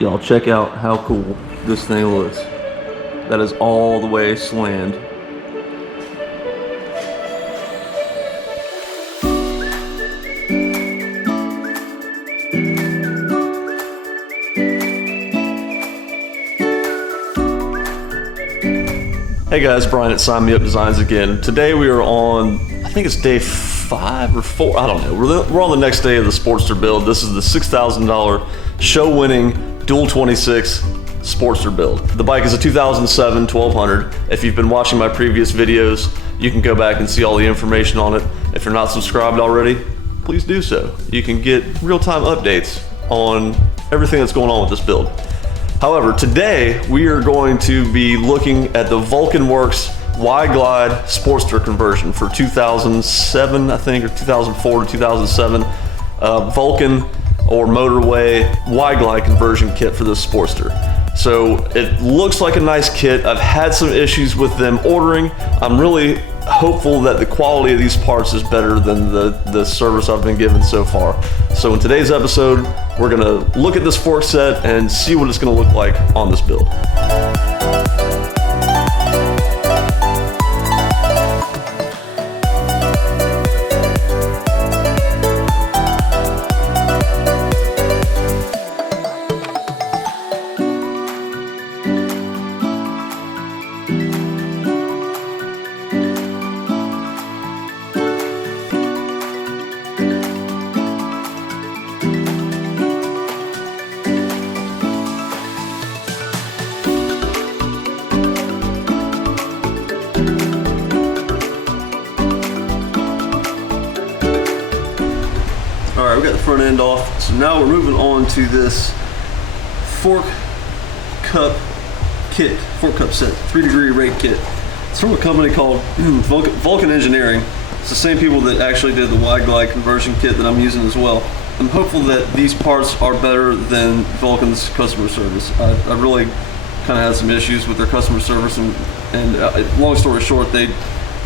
Y'all check out how cool this thing looks. That is all the way slammed. Hey guys, Brian at Sign Me Up Designs again. Today we are on, I think it's day 5 or 4, I don't know. We're on the next day of the Sportster build. This is the $6,000 show-winning Dual 26 Sportster build. The bike is a 2007 1200. If you've been watching my previous videos, you can go back and see all the information on it. If you're not subscribed already, please do so. You can get real-time updates on everything that's going on with this build. However, today we are going to be looking at the Vulcan Works Y-Glide Sportster conversion for 2007, I think, or 2004 to 2007 Vulcan or Motorway Y-Glide conversion kit for this Sportster. So it looks like a nice kit. I've had some issues with them ordering. I'm really hopeful that the quality of these parts is better than the service I've been given so far. So in today's episode, we're gonna look at this fork set and see what it's gonna look like on this build. Alright, we got the front end off, so now we're moving on to this Fork Cup kit, Fork Cup set, 3-degree rake kit. It's from a company called Vulcan Engineering. It's the same people that actually did the Y-Glide conversion kit that I'm using as well. I'm hopeful that these parts are better than Vulcan's customer service. I really kind of had some issues with their customer service, and long story short, they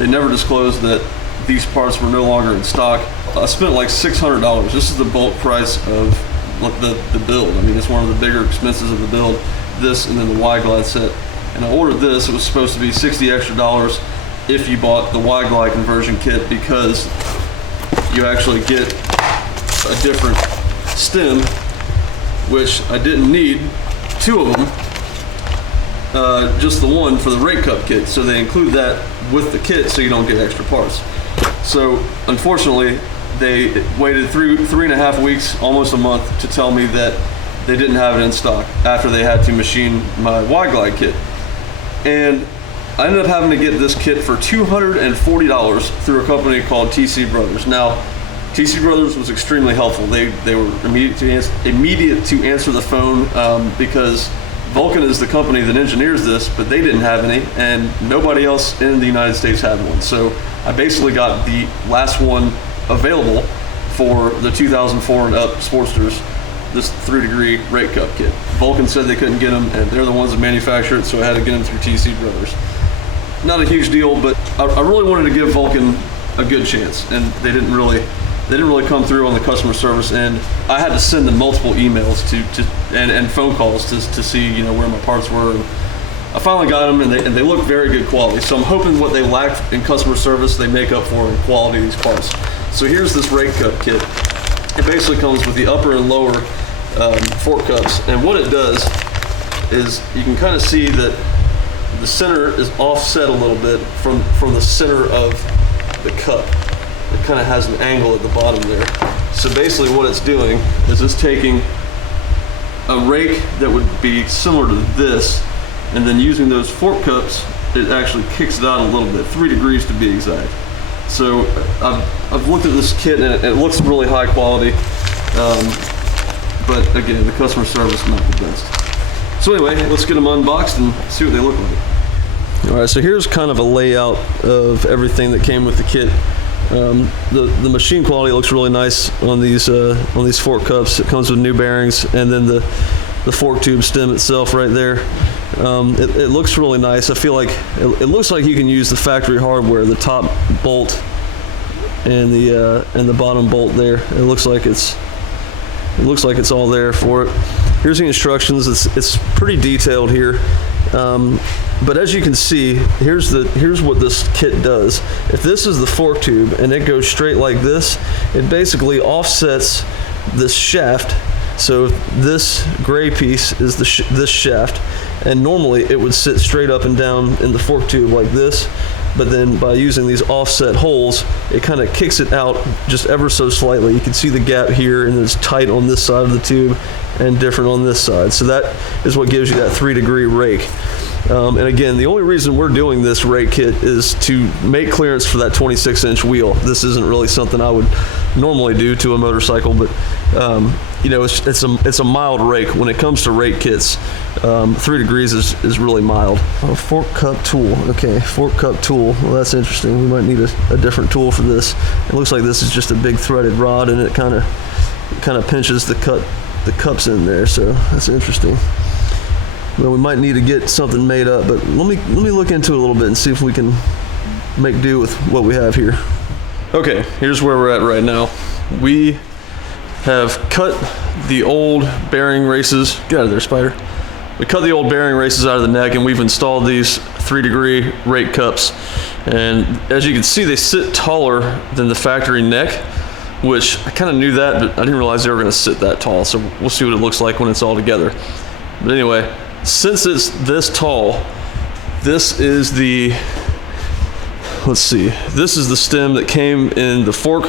never disclosed that these parts were no longer in stock. I spent like $600. This is the bulk price of the build. I mean, it's one of the bigger expenses of the build. This and then the Y-Glide set. And I ordered this. It was supposed to be $60 extra if you bought the Y-Glide conversion kit, because you actually get a different stem, which I didn't need 2 of them. Just the one for the Rake Cup kit. So they include that with the kit so you don't get extra parts. So unfortunately, they waited 3.5 weeks, almost a month, to tell me that they didn't have it in stock after they had to machine my Y-Glide kit. And I ended up having to get this kit for $240 through a company called TC Brothers. Now, TC Brothers was extremely helpful. They were immediate to answer the phone, because Vulcan is the company that engineers this, but they didn't have any, and nobody else in the United States had one. So I basically got the last one available for the 2004 and up Sportsters, this 3-degree Rake Cup kit. Vulcan said they couldn't get them, and they're the ones that manufacture it, so I had to get them through TC Brothers. Not a huge deal, but I really wanted to give Vulcan a good chance, and they didn't really come through on the customer service end. I had to send them multiple emails and phone calls to see where my parts were. And I finally got them, and they look very good quality. So I'm hoping what they lacked in customer service, they make up for in quality of these parts. So here's this Rake Cup kit. It basically comes with the upper and lower fork cups, and what it does is you can kind of see that the center is offset a little bit from the center of the cup. It kind of has an angle at the bottom there. So basically what it's doing is it's taking a rake that would be similar to this, and then using those fork cups, it actually kicks it out a little bit, 3 degrees to be exact. So I've looked at this kit, and it looks really high quality, but again, the customer service is not the best. So anyway, let's get them unboxed and see what they look like. All right, so here's kind of a layout of everything that came with the kit. The machine quality looks really nice on these fork cups. It comes with new bearings, and then the fork tube stem itself right there. It looks really nice. I feel like it looks like you can use the factory hardware, the top bolt and the bottom bolt there. It looks like it's It looks like it's all there for it. Here's the instructions. It's pretty detailed here. But as you can see, here's what this kit does. If this is the fork tube and it goes straight like this, it basically offsets this shaft. So this gray piece is this shaft, and normally it would sit straight up and down in the fork tube like this, but then by using these offset holes, it kind of kicks it out just ever so slightly. You can see the gap here, and it's tight on this side of the tube and different on this side. So that is what gives you that 3-degree rake. And again, the only reason we're doing this rake kit is to make clearance for that 26-inch wheel. This isn't really something I would normally do to a motorcycle, but you know, it's a mild rake. When it comes to rake kits, 3 degrees is really mild. Oh, fork cup tool. Okay, fork cup tool. Well, that's interesting. We might need a different tool for this. It looks like this is just a big threaded rod, and it kind of pinches the cups in there. So that's interesting. Well, we might need to get something made up, but let me look into it a little bit and see if we can make do with what we have here. Okay, here's where we're at right now. We have cut the old bearing races. Get out of there, spider. We cut the old bearing races out of the neck, and we've installed these 3-degree rake cups. And as you can see, they sit taller than the factory neck, which I kind of knew that, but I didn't realize they were going to sit that tall. So we'll see what it looks like when it's all together. But anyway, since it's this tall, this is the, let's see, this is the stem that came in the fork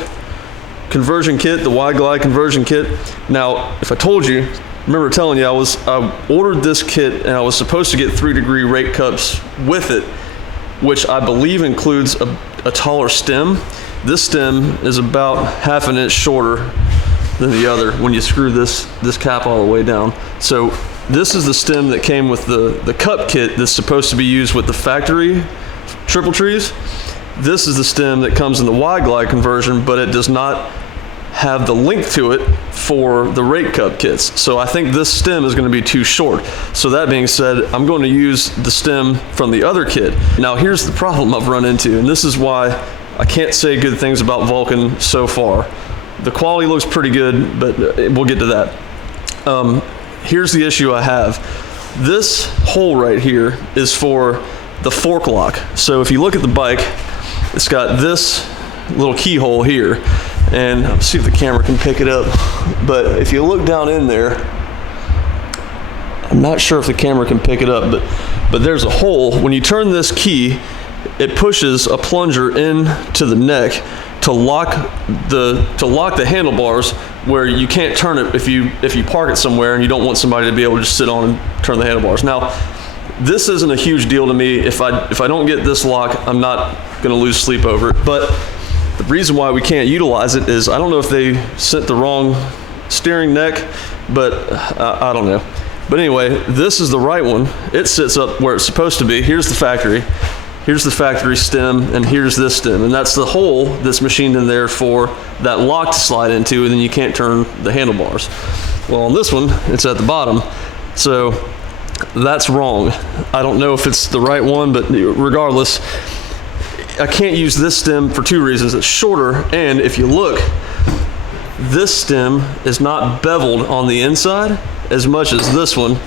conversion kit, the wide glide conversion kit. Now, if I told you, remember telling you I ordered this kit and I was supposed to get 3-degree rake cups with it, which I believe includes a taller stem. This stem is about ½ an inch shorter than the other when you screw this cap all the way down. So this is the stem that came with the cup kit that's supposed to be used with the factory triple trees. This is the stem that comes in the wide glide conversion, but it does not have the length to it for the rake cup kits. So I think this stem is going to be too short. So that being said, I'm going to use the stem from the other kit. Now here's the problem I've run into, and this is why I can't say good things about Vulcan so far. The quality looks pretty good, but we'll get to that. Here's the issue I have. This hole right here is for the fork lock. So if you look at the bike, it's got this little keyhole here, and let's see if the camera can pick it up. But if you look down in there, I'm not sure if the camera can pick it up, but there's a hole. When you turn this key, it pushes a plunger into the neck to lock the handlebars, where you can't turn it if you park it somewhere and you don't want somebody to be able to just sit on and turn the handlebars. Now, this isn't a huge deal to me. If I don't get this lock, I'm not gonna lose sleep over it. But the reason why we can't utilize it is I don't know if they sent the wrong steering neck, but I don't know. But anyway, this is the right one. It sits up where it's supposed to be. Here's the factory. Here's the factory stem, and here's this stem, and that's the hole that's machined in there for that lock to slide into, and then you can't turn the handlebars. Well, on this one, it's at the bottom, so that's wrong. I don't know if it's the right one, but regardless, I can't use this stem for 2 reasons. It's shorter, and if you look, this stem is not beveled on the inside as much as this one,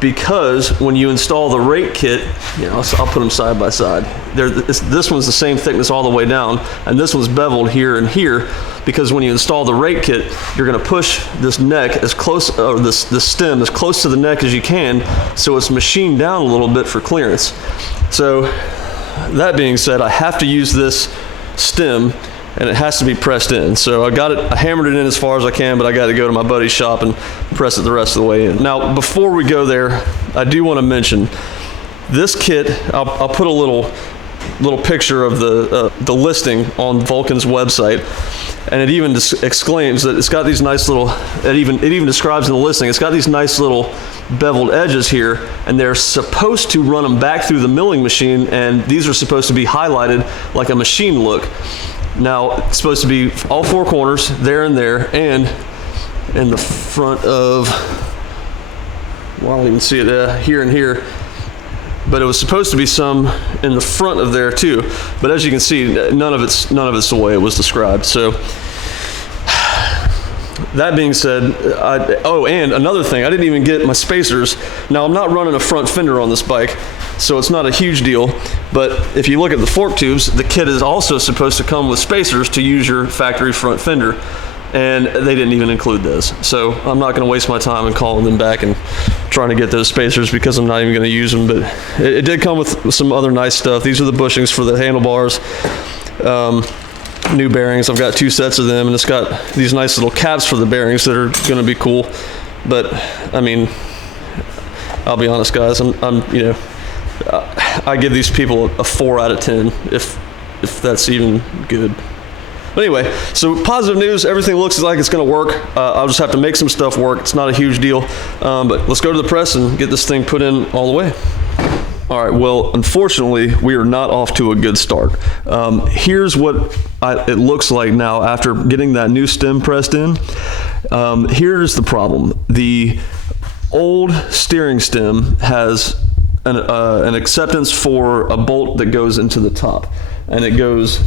because when you install the rake kit, you know, I'll put them side by side. This one's the same thickness all the way down, and this one's beveled here and here, because when you install the rake kit, you're going to push this neck as close, or this stem as close to the neck as you can, so it's machined down a little bit for clearance. So that being said, I have to use this stem, and it has to be pressed in. So I hammered it in as far as I can, but I got to go to my buddy's shop and press it the rest of the way in. Now, before we go there, I do want to mention this kit. I'll put a little picture of the listing on Vulcan's website, and it even exclaims that it's got these nice little, it even describes in the listing, it's got these nice little beveled edges here, and they're supposed to run them back through the milling machine, and these are supposed to be highlighted like a machine look. Now, it's supposed to be all 4 corners, there and there, and in the front of, well, I don't even see it here and here, but it was supposed to be some in the front of there too. But as you can see, none of it's the way it was described. So that being said, and another thing, I didn't even get my spacers. Now, I'm not running a front fender on this bike, so it's not a huge deal, but if you look at the fork tubes, the kit is also supposed to come with spacers to use your factory front fender, and they didn't even include those. So I'm not gonna waste my time in calling them back and trying to get those spacers because I'm not even gonna use them, but it did come with some other nice stuff. These are the bushings for the handlebars. New bearings, I've got 2 sets of them, and it's got these nice little caps for the bearings that are gonna be cool. But I mean, I'll be honest guys, I give these people a 4 out of 10 if that's even good. But anyway, so positive news, everything looks like it's gonna work. I'll just have to make some stuff work. It's not a huge deal, but let's go to the press and get this thing put in all the way. All right, well, unfortunately, we are not off to a good start. Here's what it looks like now after getting that new stem pressed in. Here's the problem. The old steering stem has an acceptance for a bolt that goes into the top. And it goes,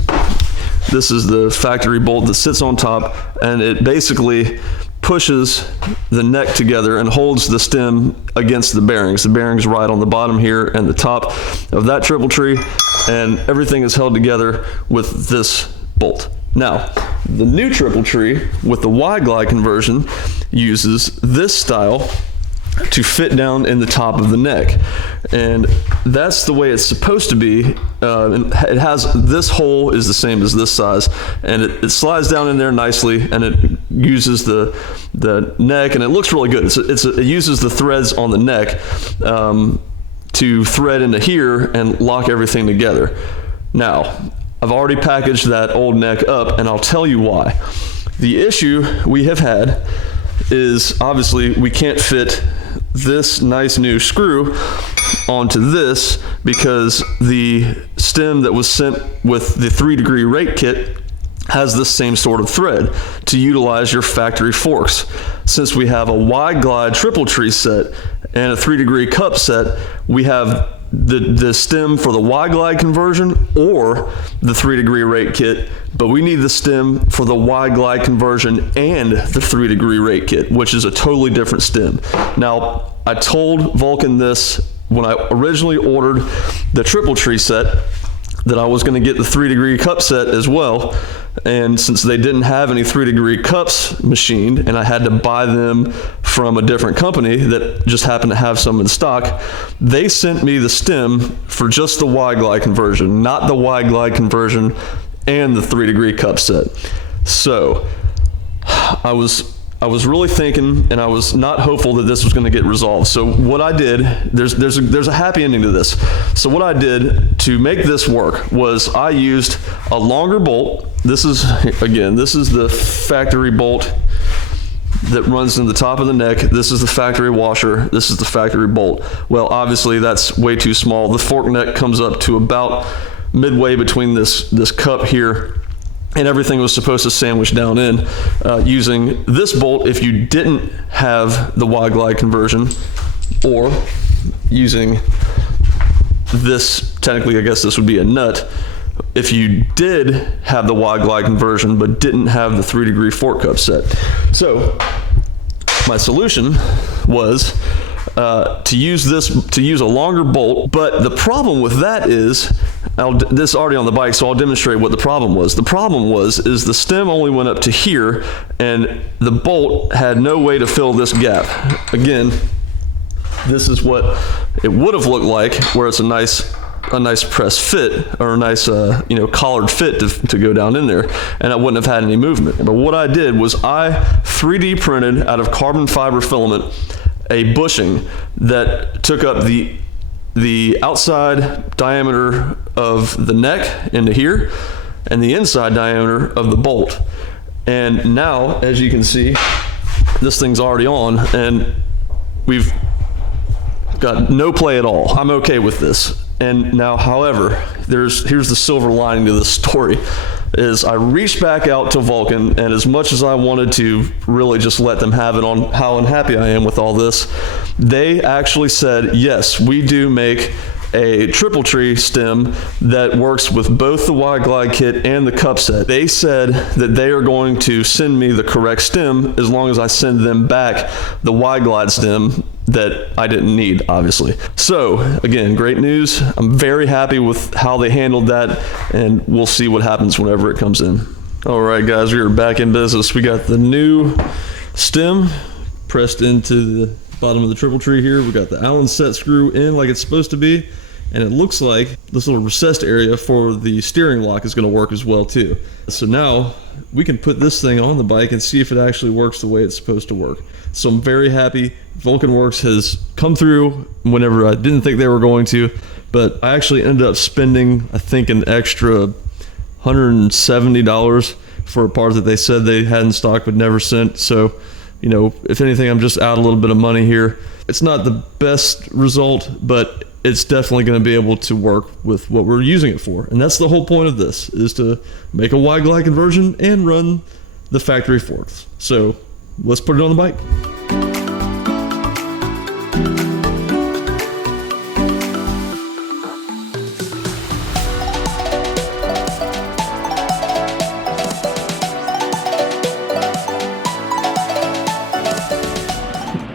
this is the factory bolt that sits on top, and it basically pushes the neck together and holds the stem against the bearings. The bearings right on the bottom here and the top of that triple tree, and everything is held together with this bolt. Now, the new triple tree with the Y-glide conversion uses this style to fit down in the top of the neck, and that's the way it's supposed to be. It has, this hole is the same as this size, and it slides down in there nicely, and it uses the neck, and it looks really good. It uses the threads on the neck to thread into here and lock everything together. Now, I've already packaged that old neck up, and I'll tell you why. The issue we have had is obviously we can't fit this nice new screw onto this because the stem that was sent with the 3-degree rake kit has the same sort of thread to utilize your factory forks. Since we have a Y-glide triple tree set and a 3-degree cup set, we have the stem for the Y-glide conversion or the 3-degree rake kit, but we need the stem for the Y-glide conversion and the 3-degree rake kit, which is a totally different stem. Now, I told Vulcan this when I originally ordered the triple tree set, that I was going to get the 3-degree cup set as well, and since they didn't have any 3-degree cups machined and I had to buy them from a different company that just happened to have some in stock, they sent me the stem for just the Y-glide conversion, not the Y-glide conversion and the 3-degree cup set. So I was really thinking, and I was not hopeful that this was going to get resolved. So what I did, there's a happy ending to this. So what I did to make this work was I used a longer bolt. This is the factory bolt that runs in the top of the neck. This is the factory washer. This is the factory bolt. Well, obviously that's way too small. The fork neck comes up to about midway between this cup here, and everything was supposed to sandwich down in using this bolt if you didn't have the Y-glide conversion, or using this, technically I guess this would be a nut, if you did have the Y-glide conversion but didn't have the 3-degree fork cup set. So my solution was to use a longer bolt, but the problem with that is, this is already on the bike, so I'll demonstrate what the problem was. The problem is the stem only went up to here, and the bolt had no way to fill this gap. Again, this is what it would have looked like, where it's a nice press fit, or a nice collared fit to go down in there, and I wouldn't have had any movement. But what I did was I 3D printed out of carbon fiber filament a bushing that took up the outside diameter of the neck into here and the inside diameter of the bolt. And now, as you can see, this thing's already on and we've got no play at all. I'm okay with this. And now, however, here's the silver lining to this story, is I reached back out to Vulcan, and as much as I wanted to really just let them have it on how unhappy I am with all this, they actually said, yes, we do make a triple tree stem that works with both the wide glide kit and the cup set. They said that they are going to send me the correct stem as long as I send them back the wide glide stem that I didn't need, obviously. So again, great news. I'm very happy with how they handled that, and we'll see what happens whenever it comes in. All right, guys, we are back in business. We got the new stem pressed into the bottom of the triple tree here. We got the Allen set screw in like it's supposed to be, and it looks like this little recessed area for the steering lock is going to work as well too. So now we can put this thing on the bike and see if it actually works the way it's supposed to work. So I'm very happy. Vulcan Works has come through whenever I didn't think they were going to, but I actually ended up spending, I think, an extra $170 for a part that they said they had in stock but never sent. So, you know, if anything, I'm just out a little bit of money here. It's not the best result, but it's definitely going to be able to work with what we're using it for. And that's the whole point of this, is to make a wide glide conversion and run the factory forks. So let's put it on the bike.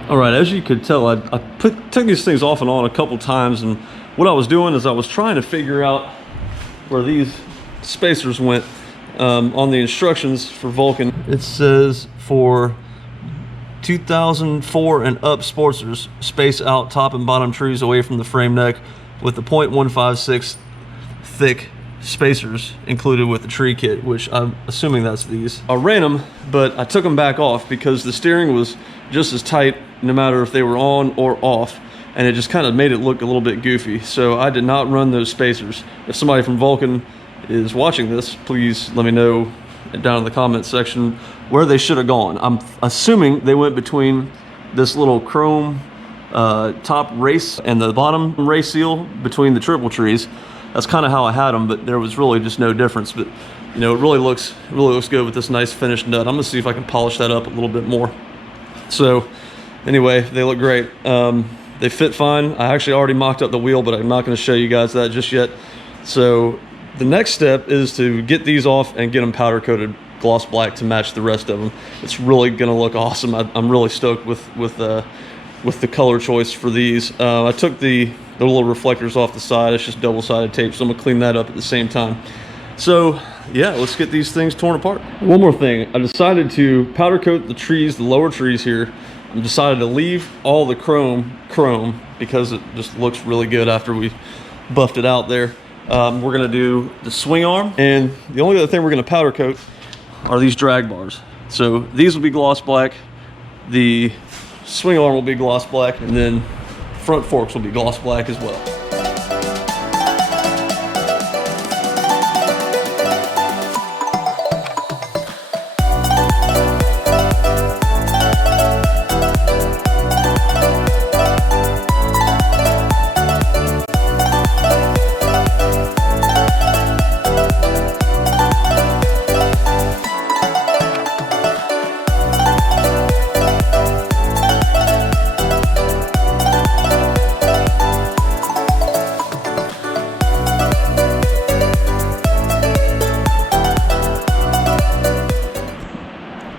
All right, as you could tell, I took these things off and on a couple times, and what I was doing is I was trying to figure out where these spacers went. On the instructions for Vulcan, it says for 2004 and up Sportsters, space out top and bottom trees away from the frame neck with the .156 thick spacers included with the tree kit, which I'm assuming that's these. I ran them, but I took them back off because the steering was just as tight no matter if they were on or off, and it just kind of made it look a little bit goofy. So I did not run those spacers. If somebody from Vulcan is watching this, please let me know down in the comment section where they should have gone. I'm assuming they went between this little chrome top race and the bottom race seal between the triple trees. That's kind of how I had them, but there was really just no difference. But you know, it really looks good with this nice finished nut. I'm gonna see if I can polish that up a little bit more. So anyway, they look great. They fit fine. I actually already mocked up the wheel, but I'm not going to show you guys that just yet. So the next step is to get these off and get them powder coated gloss black to match the rest of them. It's really going to look awesome. I'm really stoked with the color choice for these. I took the little reflectors off the side. It's just double-sided tape, so I'm going to clean that up at the same time. So yeah, let's get these things torn apart. One more thing, I decided to powder coat the trees, the lower trees here. I decided to leave all the chrome because it just looks really good after we buffed it out there. We're gonna do the swing arm, and the only other thing we're gonna powder coat are these drag bars. So these will be gloss black, the swing arm will be gloss black, and then front forks will be gloss black as well.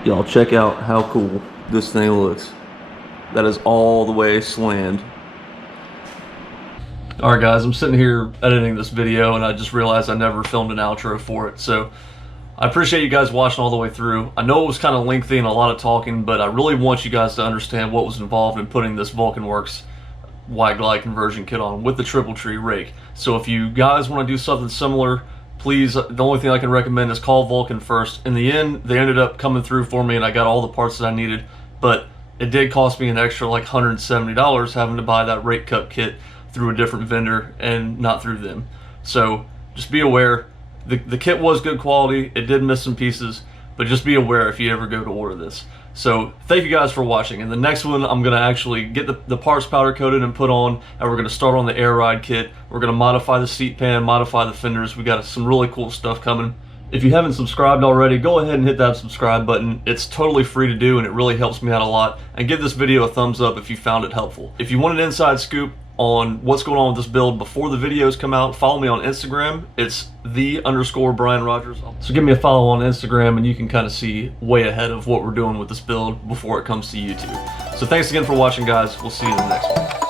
Y'all check out how cool this thing looks. That is all the way slammed. All right guys, I'm sitting here editing this video and I just realized I never filmed an outro for it. So I appreciate you guys watching all the way through. I know it was kind of lengthy and a lot of talking, but I really want you guys to understand what was involved in putting this Vulcan Works wide glide conversion kit on with the triple tree rake. So if you guys want to do something similar, please, the only thing I can recommend is call Vulcan first. In the end, they ended up coming through for me and I got all the parts that I needed, but it did cost me an extra like $170 having to buy that Rake Cup kit through a different vendor and not through them. So just be aware, the kit was good quality, it did miss some pieces, but just be aware if you ever go to order this. So thank you guys for watching. In the next one, I'm gonna actually get the parts powder coated and put on, and we're gonna start on the air ride kit. We're gonna modify the seat pan, modify the fenders. We got some really cool stuff coming. If you haven't subscribed already, go ahead and hit that subscribe button. It's totally free to do and it really helps me out a lot. And give this video a thumbs up if you found it helpful. If you want an inside scoop on what's going on with this build before the videos come out, follow me on Instagram. It's _Brian Rogers. So give me a follow on Instagram and you can kind of see way ahead of what we're doing with this build before it comes to YouTube. So thanks again for watching, guys. We'll see you in the next one.